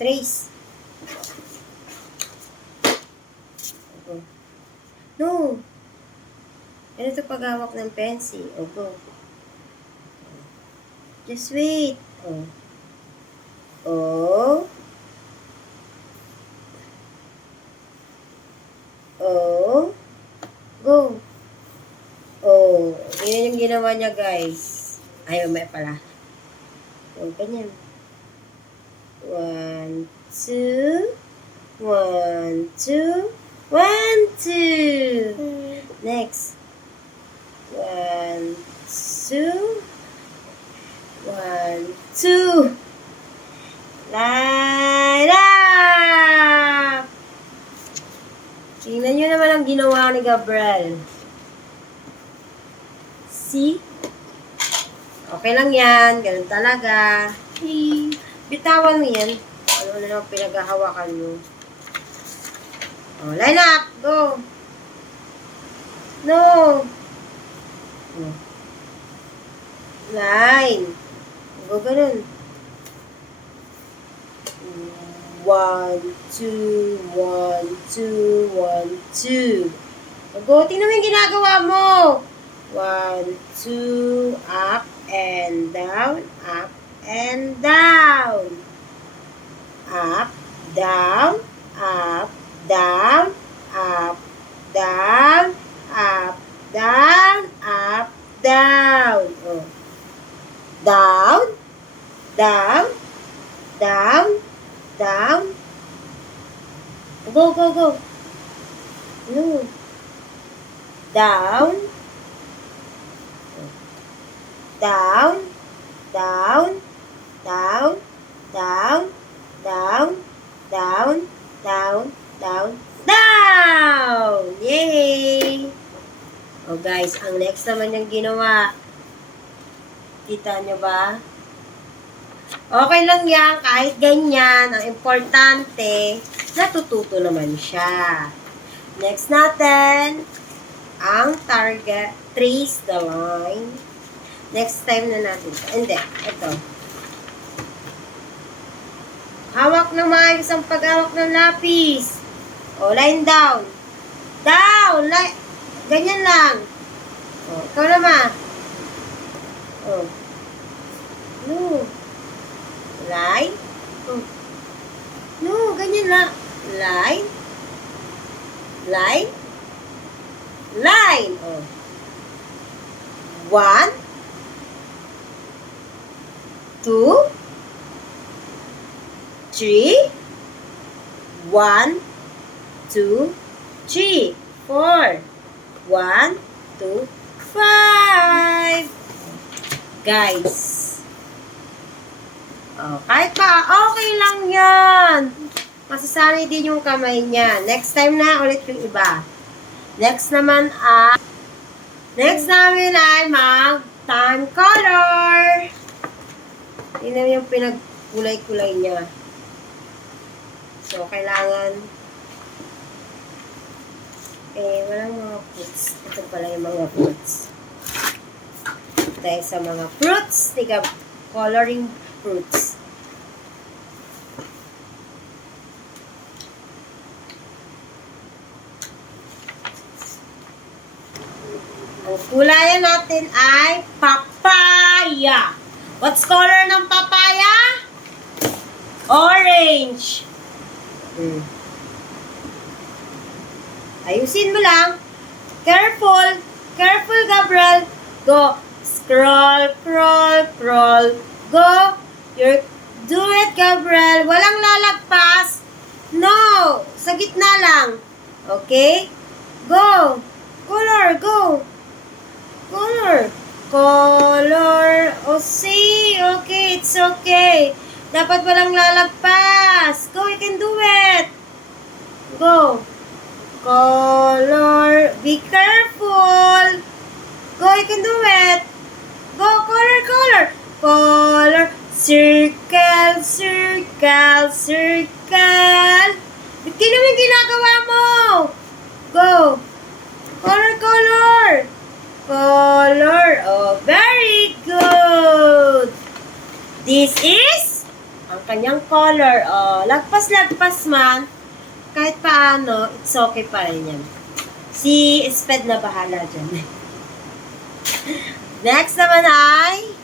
Trace. No. Ganito paghawak ng pencil. O, go. Just wait. O. O. O. Go. O. Ganyan yung ginawa niya, guys. Ayaw, may pala. O, ganyan. 1, 2. 1, 2. 1, 2. Next. 1, 2. 1, 2. Light up! Tingnan nyo naman ang ginawa ni Gabriel. See? Okay lang yan. Ganun talaga. Bitawan mo yan. Ano na lang pinaghahawakan mo. Oh, line up! Go! No! Oh. Line. Go ganun. 1, 2, 1, 2, 1, 2. Go, tingnan mo yung ginagawa mo. 1, 2, up and down, up and down. Up, down, up, down, up, down, up, down, up, down. Oh. Down, down, down, down. Go, go, go. No. Down. Down, down, down, down, down, down, down, down, down. Yay! Oh guys, ang next naman yung ginawa. Kita nyo ba? Okay lang yan, kahit ganyan. Ang importante, natututo naman siya. Next natin, ang target, trace the line. Next time na natin. Hindi, ito. Hawak ng maayos ang paghawak ng lapis. O, line down. Down! Ganyan lang. O, ikaw naman. O. No. Line. O. No, ganyan lang. Line. Line. Line. O. 1, 2, 3, 1, 2, 3, 4, 1, 2, 5. Guys. Oh, kahit pa, okay lang yan. Masasanay din yung kamay niya. Next time na ulit yung iba. Next naman next namin ay mag-tan color. Tingnan yung pinagkulay-kulay niya. So, kailangan walang mga fruits. Ito pala yung mga fruits. Dahil sa mga fruits, coloring fruits. Ang kulayan natin ay papaya. What's color ng papaya? Orange. Ayusin mo lang. Careful. Careful, Gabriel. Go. Scroll, crawl, crawl. Go. Do it, Gabriel. Walang lalagpas. No. Sa gitna lang. Okay? Go. Color, go. Color. Color. Oh, see. Okay, it's okay. Dapat walang lalagpas. Go, you can do it. Go. Color. Be careful. Go, you can do it. Go, color, color. Color. Circle, circle, circle. Tingnan mo yung ginagawa mo. Go. Color, color. Color. Oh, very good. This is ang kanyang color. Oh, lagpas-lagpas man, kahit paano, it's okay pa rin yan. Si Sped na bahala dyan. Next naman ay